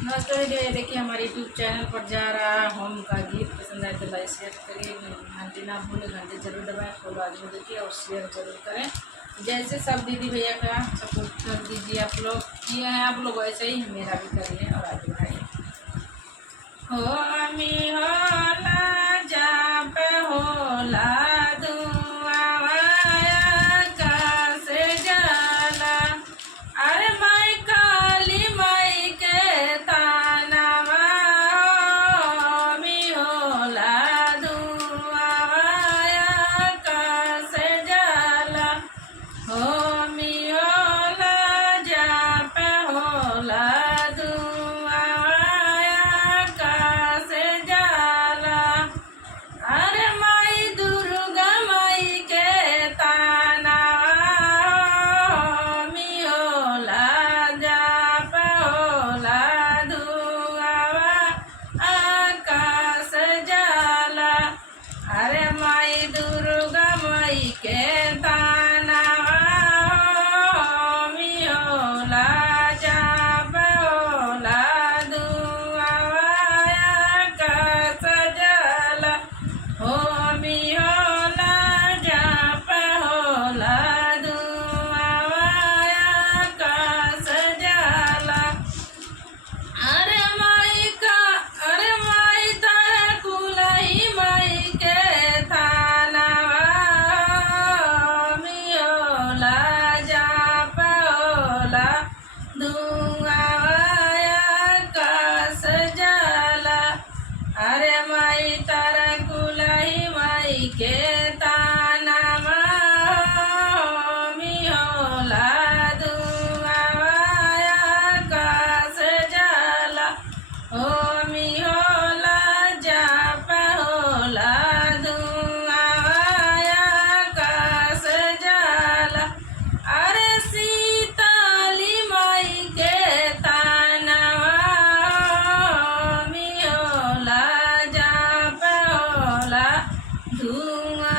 नमस्ते वीडियो, ये देखिए हमारे यूट्यूब चैनल पर जा रहा होम का गीत। पसंद आए तो लाइक शेयर करिए, घंटे ना भूलें, घंटे जरूर दबाएं, फॉलो आज में देखिए और शेयर जरूर करें। जैसे सब दीदी भैया का सपोर्ट कर दीजिए, आप लोग किए हैं, आप लोग वैसे ही मेरा भी करिए और आगे बढ़ाइए। हो अमी होला जाप होला धुआं